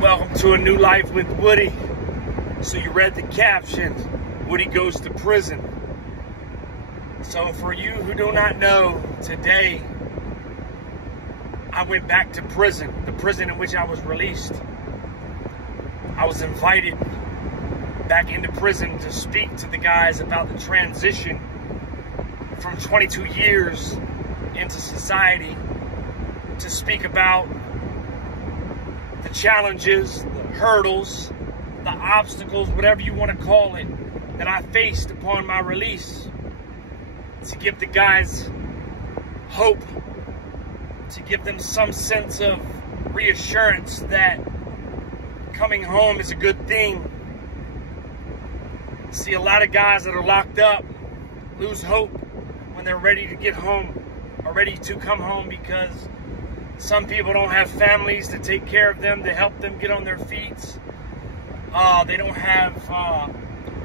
Welcome to a new life with Woody. So you read the caption, Woody goes to prison. So for you who do not know, today I went back to prison, the prison in which I was released. I was invited back into prison to speak to the guys about the transition from 22 years into society, to speak about the challenges, the hurdles, the obstacles, whatever you want to call it, that I faced upon my release, to give the guys hope, to give them some sense of reassurance that coming home is a good thing. See, a lot of guys that are locked up lose hope when they're ready to get home, or ready to come home, because some people don't have families to take care of them, to help them get on their feet. They don't have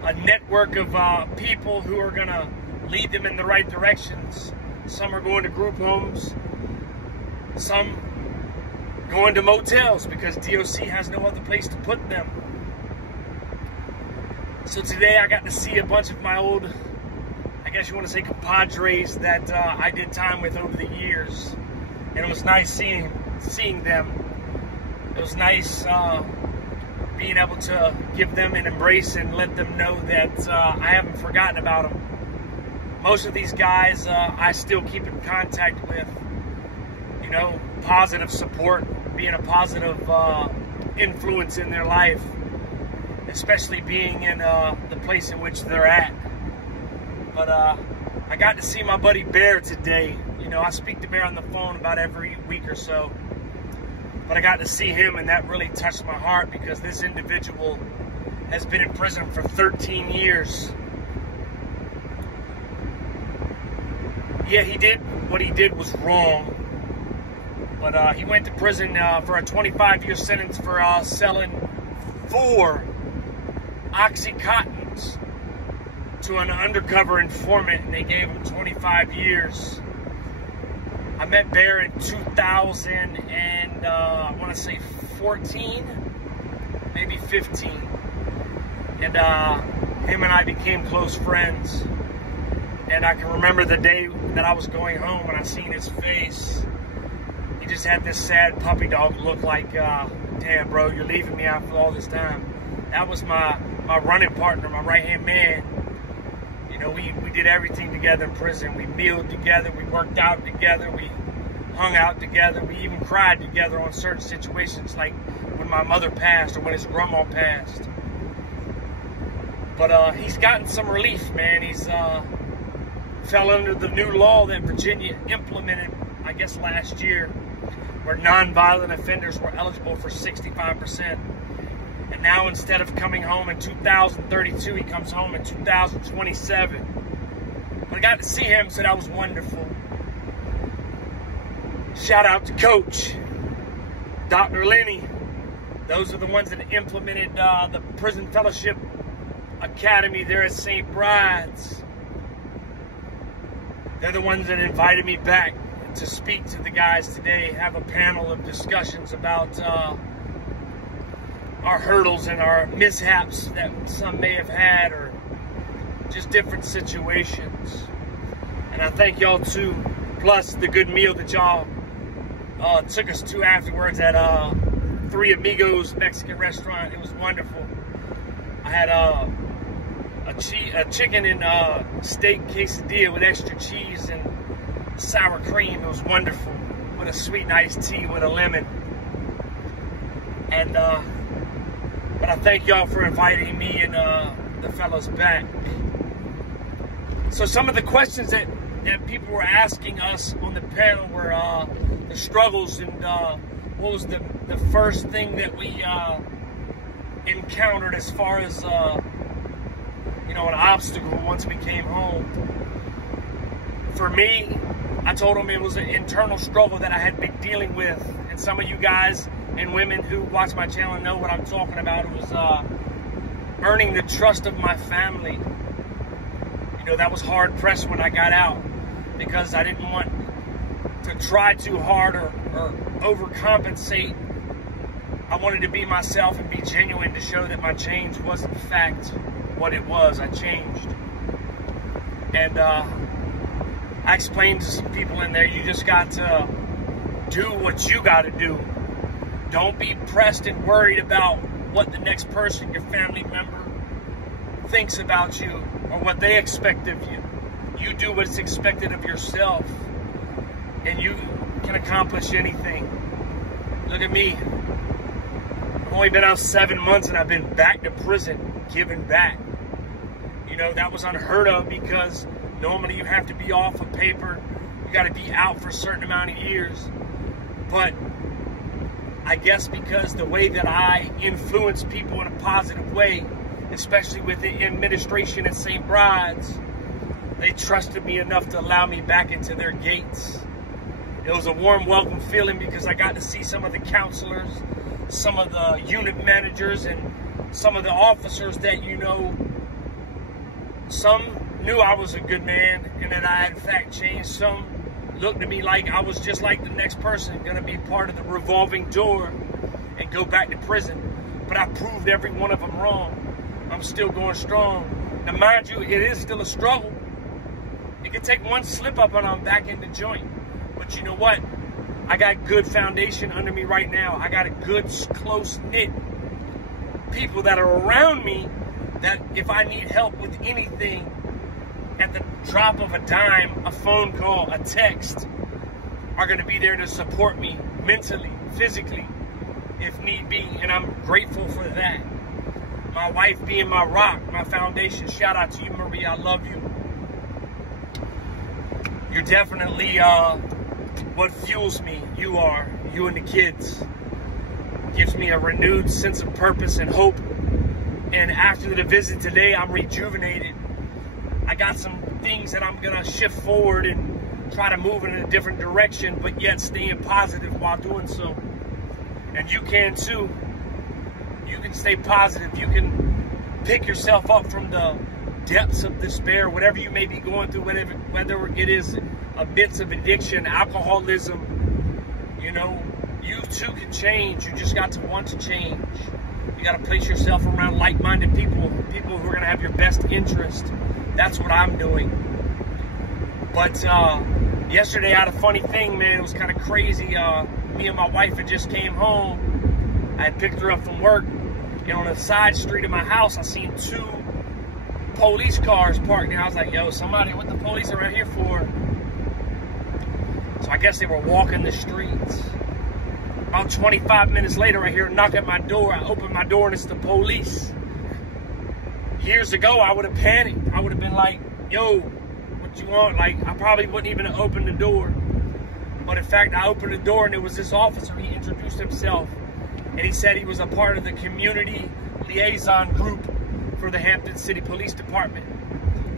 a network of people who are going to lead them in the right directions. Some are going to group homes. Some going to motels because DOC has no other place to put them. So today I got to see a bunch of my old, I guess you want to say, compadres that I did time with over the years. And it was nice seeing them. It was nice being able to give them an embrace and let them know that I haven't forgotten about them. Most of these guys I still keep in contact with. You know, positive support, being a positive influence in their life, especially being in the place in which they're at. But I got to see my buddy Bear today. You know, I speak to Bear on the phone about every week or so. But I got to see him, and that really touched my heart, because this individual has been in prison for 13 years. Yeah, what he did was wrong. But he went to prison for a 25-year sentence for selling 4 Oxycontins to an undercover informant, and they gave him 25 years. I met Bear in 2000 and I want to say 14, maybe 15. And him and I became close friends. And I can remember the day that I was going home when I seen his face. He just had this sad puppy dog look, like, damn, bro, you're leaving me after all this time. That was my running partner, my right-hand man. You know, we did everything together in prison. We mealed together, we worked out together, we hung out together, we even cried together on certain situations, like when my mother passed or when his grandma passed. But he's gotten some relief, man. He's fell under the new law that Virginia implemented, I guess, last year, where nonviolent offenders were eligible for 65%. And now, instead of coming home in 2032, he comes home in 2027. But I got to see him, so that was wonderful. Shout out to Coach, Dr. Lenny. Those are the ones that implemented the Prison Fellowship Academy there at St. Bride's. They're the ones that invited me back to speak to the guys today, have a panel of discussions about our hurdles and our mishaps that some may have had, or just different situations. And I thank y'all too, plus the good meal that y'all took us to afterwards at Three Amigos Mexican restaurant. It was wonderful. I had a chicken and steak quesadilla with extra cheese and sour cream. It was wonderful, with a sweet iced tea with a lemon. And but I thank y'all for inviting me and the fellows back. So some of the questions that people were asking us on the panel were the struggles, and what was the first thing that we encountered as far as you know, an obstacle once we came home. For me, I told them it was an internal struggle that I had been dealing with, and some of you guys and women who watch my channel know what I'm talking about. It was earning the trust of my family. You know, that was hard pressed when I got out, because I didn't want to try too hard or overcompensate I wanted to be myself and be genuine to show that my change was in fact what it was. I changed. And I explained to some people in there, you just got to do what you got to do. Don't be pressed and worried about what the next person, your family member, thinks about you or what they expect of you. You do what's expected of yourself, and you can accomplish anything. Look at me. I've only been out 7 months, and I've been back to prison, giving back. You know, that was unheard of because normally you have to be off of paper. You got to be out for a certain amount of years. But I guess because the way that I influence people in a positive way, especially with the administration at St. Bride's, they trusted me enough to allow me back into their gates. It was a warm welcome feeling because I got to see some of the counselors, some of the unit managers, and some of the officers that, you know, some knew I was a good man and that I had in fact changed. Some looked at me like I was just like the next person, going to be part of the revolving door and go back to prison. But I proved every one of them wrong. I'm still going strong. Now, mind you, it is still a struggle. It can take one slip up and I'm back in the joint. But you know what? I got good foundation under me right now. I got a good, close-knit people that are around me that if I need help with anything, at the drop of a dime, a phone call, a text, are going to be there to support me mentally, physically, if need be. And I'm grateful for that. My wife being my rock, my foundation. Shout out to you, Maria. I love you. You're definitely what fuels me. You are. You and the kids. Gives me a renewed sense of purpose and hope. And after the visit today, I'm rejuvenated. I got some things that I'm going to shift forward and try to move in a different direction, but yet staying positive while doing so. And you can too. You can stay positive. You can pick yourself up from the depths of despair, whatever you may be going through, whether it is amidst of addiction, alcoholism. You know, you too can change. You just got to want to change. You got to place yourself around like-minded people, people who are going to have your best interest. That's what I'm doing. But yesterday I had a funny thing, man. It was kind of crazy. Me and my wife had just came home. I had picked her up from work. And on the side street of my house, I seen 2 police cars parked. And I was like, yo, somebody, what the police are out here for? So I guess they were walking the streets. About 25 minutes later, I hear a knock at my door. I open my door and it's the police. Years ago, I would have panicked. I would have been like, yo, what you want? Like, I probably wouldn't even have opened the door. But in fact, I opened the door and there was this officer. He introduced himself. And he said he was a part of the community liaison group for the Hampton City Police Department.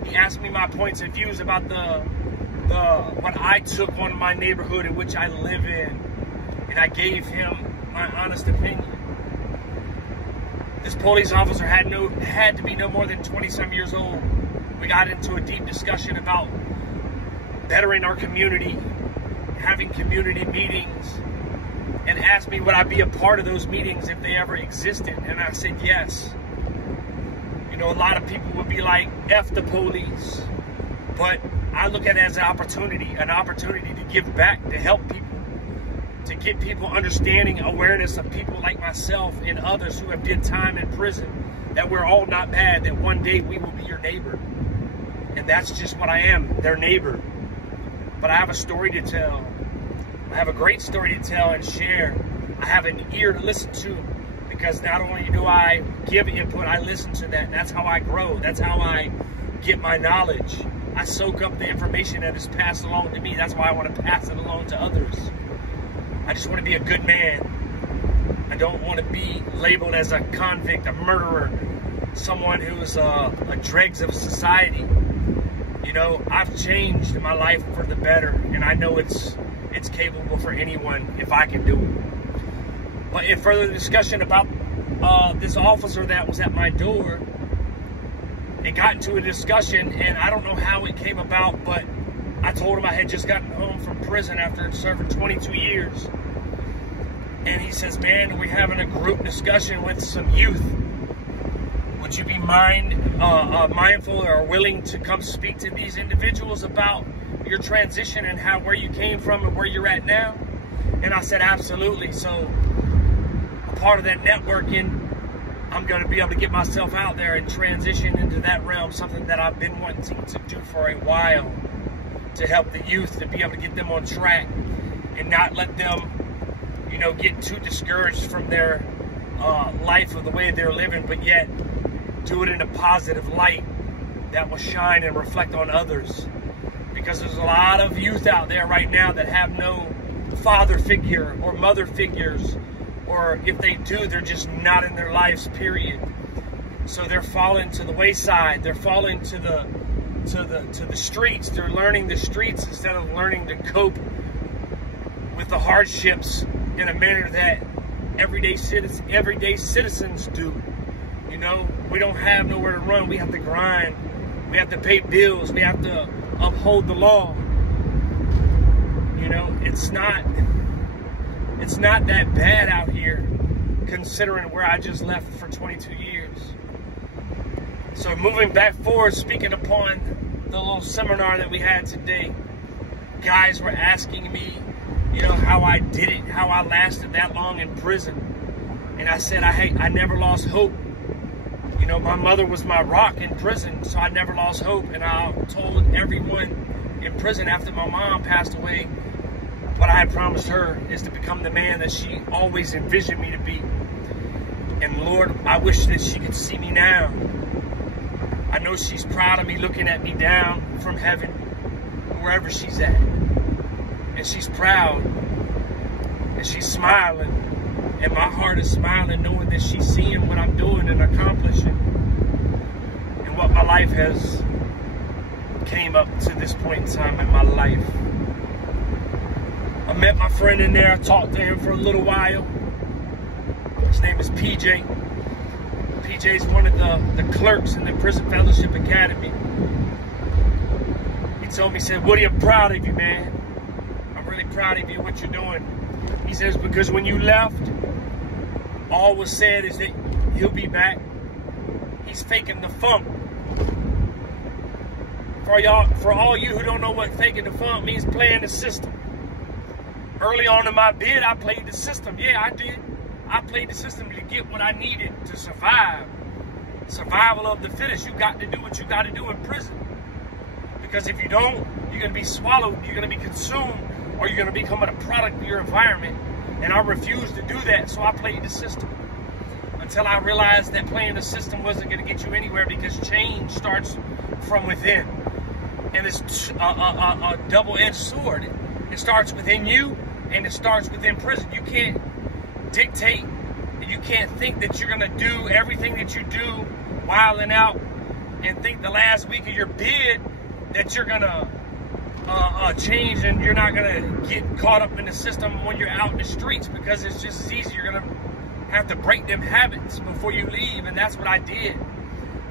He asked me my points and views about what I took on my neighborhood in which I live in. And I gave him my honest opinion. This police officer had to be no more than 20-some years old. We got into a deep discussion about bettering our community, having community meetings, and asked me would I be a part of those meetings if they ever existed. And I said yes. You know, a lot of people would be like, F the police. But I look at it as an opportunity to give back, to help people, to get people understanding, awareness of people like myself and others who have did time in prison, that we're all not bad, that one day we will be your neighbor. And that's just what I am, their neighbor. But I have a story to tell. I have a great story to tell and share. I have an ear to listen to, because not only do I give input, I listen to that. That's how I grow. That's how I get my knowledge. I soak up the information that is passed along to me. That's why I want to pass it along to others. I just want to be a good man. I don't want to be labeled as a convict, a murderer, someone who is a dregs of society. You know, I've changed my life for the better, and I know it's capable for anyone if I can do it. But in further discussion about this officer that was at my door, it got into a discussion, and I don't know how it came about, but I told him I had just gotten home from prison after serving 22 years. And he says, man, we're having a group discussion with some youth. Would you be mindful or willing to come speak to these individuals about your transition and where you came from and where you're at now? And I said, absolutely. So part of that networking, I'm going to be able to get myself out there and transition into that realm, something that I've been wanting to do for a while, to help the youth, to be able to get them on track and not let them, you know, get too discouraged from their life or the way they're living, but yet do it in a positive light that will shine and reflect on others. Because there's a lot of youth out there right now that have no father figure or mother figures, or if they do, they're just not in their lives, period. So they're falling to the wayside. They're falling to the streets. They're learning the streets instead of learning to cope with the hardships in a manner that everyday citizens do. You know, we don't have nowhere to run. We have to grind. We have to pay bills. We have to uphold the law. You know, it's not that bad out here, considering where I just left for 22 years. So moving back forward, speaking upon the little seminar that we had today, guys were asking me, you know, how I did it, how I lasted that long in prison. And I said, I never lost hope. You know, my mother was my rock in prison, so I never lost hope. And I told everyone in prison after my mom passed away, what I had promised her is to become the man that she always envisioned me to be. And Lord, I wish that she could see me now. I know she's proud of me looking at me down from heaven, wherever she's at. And she's proud. And she's smiling. And my heart is smiling knowing that she's seeing what I'm doing and accomplishing. And what my life has came up to this point in time in my life. I met my friend in there. I talked to him for a little while. His name is PJ. PJ's one of the clerks in the Prison Fellowship Academy. He told me, he said, Woody, I'm proud of you, man. I'm really proud of you, what you're doing. He says, because when you left, all was said is that he'll be back. He's faking the funk. For all you who don't know what faking the funk means, playing the system. Early on in my bid, I played the system. Yeah, I did. I played the system to get what I needed to survive. Survival of the fittest. You got to do what you got to do in prison. Because if you don't, you're going to be swallowed, you're going to be consumed, or you're going to become a product of your environment. And I refused to do that, so I played the system. Until I realized that playing the system wasn't going to get you anywhere, because change starts from within. And it's a double-edged sword. It starts within you, and it starts within prison. You can't dictate, you can't think that you're going to do everything that you do wilding out and think the last week of your bid that you're going to change and you're not going to get caught up in the system when you're out in the streets, because it's just as easy. You're going to have to break them habits before you leave, and that's what I did.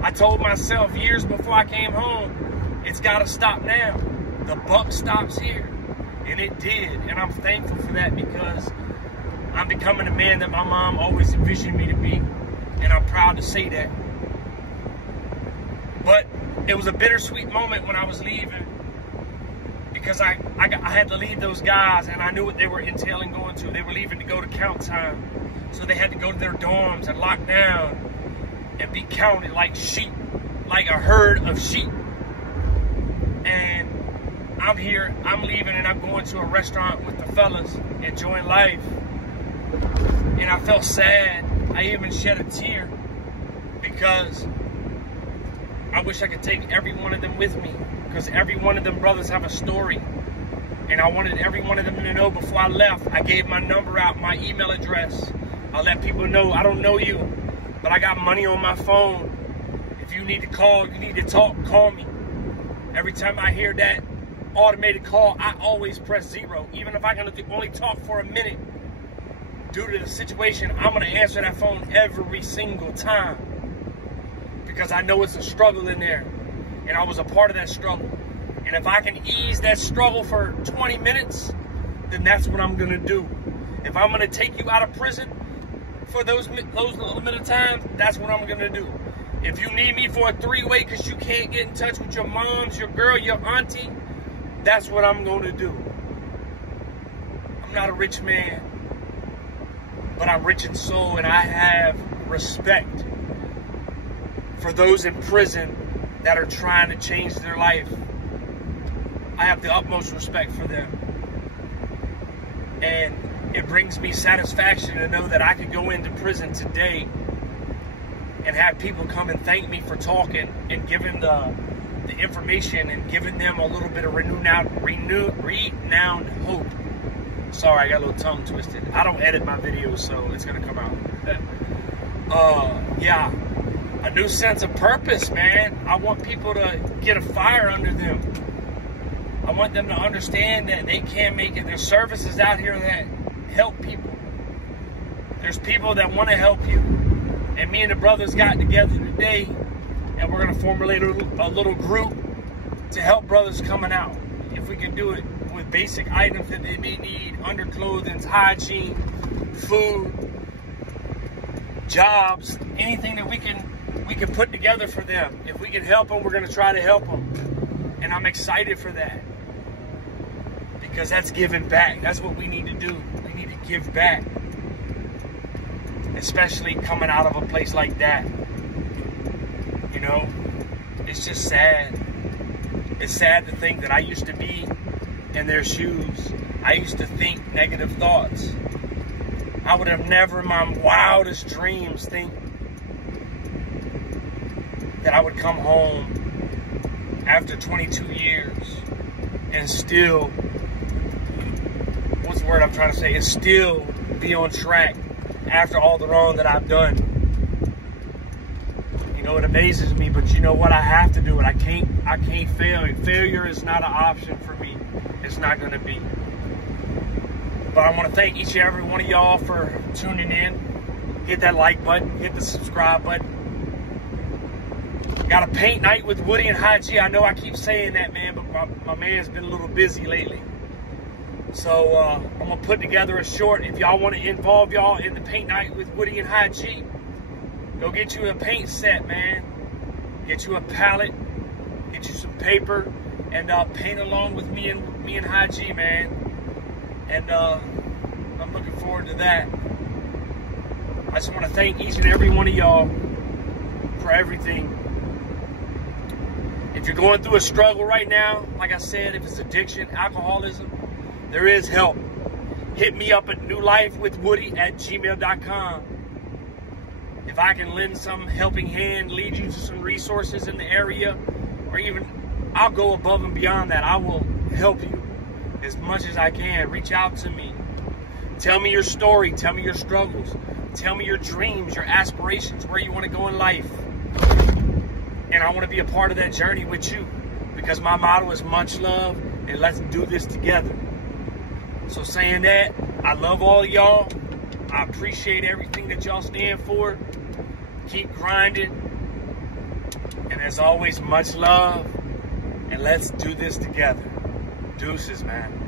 I told myself years before I came home, it's got to stop now. The buck stops here. And it did, and I'm thankful for that, because I'm becoming the man that my mom always envisioned me to be, and I'm proud to say that. But it was a bittersweet moment when I was leaving, because I had to leave those guys, and I knew what they were entailing going to. They were leaving to go to count time, so they had to go to their dorms and lock down and be counted like sheep, like a herd of sheep. And I'm here, I'm leaving, and I'm going to a restaurant with the fellas, enjoying life. And I felt sad. I even shed a tear, because I wish I could take every one of them with me, because every one of them brothers have a story. And I wanted every one of them to know before I left. I gave my number out, my email address. I let people know, I don't know you, but I got money on my phone. If you need to call, you need to talk, call me. Every time I hear that automated call, I always press 0. Even if I can only talk for a minute, due to the situation, I'm going to answer that phone every single time, because I know it's a struggle in there, and I was a part of that struggle. And if I can ease that struggle for 20 minutes, then that's what I'm going to do. If I'm going to take you out of prison for those limited times, that's what I'm going to do. If you need me for a three-way because you can't get in touch with your moms, your girl, your auntie, that's what I'm going to do. I'm not a rich man, but I'm rich in soul, and I have respect for those in prison that are trying to change their life. I have the utmost respect for them. And it brings me satisfaction to know that I could go into prison today and have people come and thank me for talking and giving the information and giving them a little bit of renowned hope. Sorry, I got a little tongue twisted. I don't edit my videos, so it's going to come out. Yeah, a new sense of purpose, man. I want people to get a fire under them. I want them to understand that they can make it. There's services out here that help people. There's people that want to help you. And me and the brothers got together today, and we're going to formulate a little group to help brothers coming out. If we can do it with basic items that they may need, underclothing, hygiene, food, jobs, anything that we can put together for them. If we can help them, we're going to try to help them. And I'm excited for that. Because that's giving back. That's what we need to do. We need to give back. Especially coming out of a place like that. You know, it's just sad. It's sad to think that I used to be in their shoes. I used to think negative thoughts. I would have never in my wildest dreams think that I would come home after 22 years and still, what's the word I'm trying to say, and still be on track after all the wrong that I've done. You know, it amazes me, but you know what? I have to do it. I can't fail. Failure is not an option for me. It's not going to be. But I want to thank each and every one of y'all for tuning in. Hit that like button. Hit the subscribe button. Got a paint night with Woody and High G. I know I keep saying that, man, but my man's been a little busy lately. So I'm going to put together a short. If y'all want to involve y'all in the paint night with Woody and High G, go get you a paint set, man. Get you a palette. Get you some paper. And paint along with me and High G, man. And I'm looking forward to that. I just want to thank each and every one of y'all for everything. If you're going through a struggle right now, like I said, if it's addiction, alcoholism, there is help. Hit me up at newlifewithwoody@gmail.com. If I can lend some helping hand, lead you to some resources in the area, or even I'll go above and beyond that. I will help you as much as I can. Reach out to me. Tell me your story. Tell me your struggles. Tell me your dreams, your aspirations, where you want to go in life. And I want to be a part of that journey with you, because my motto is much love and let's do this together. So saying that, I love all of y'all. I appreciate everything that y'all stand for. Keep grinding. And as always, much love. And let's do this together. Deuces, man.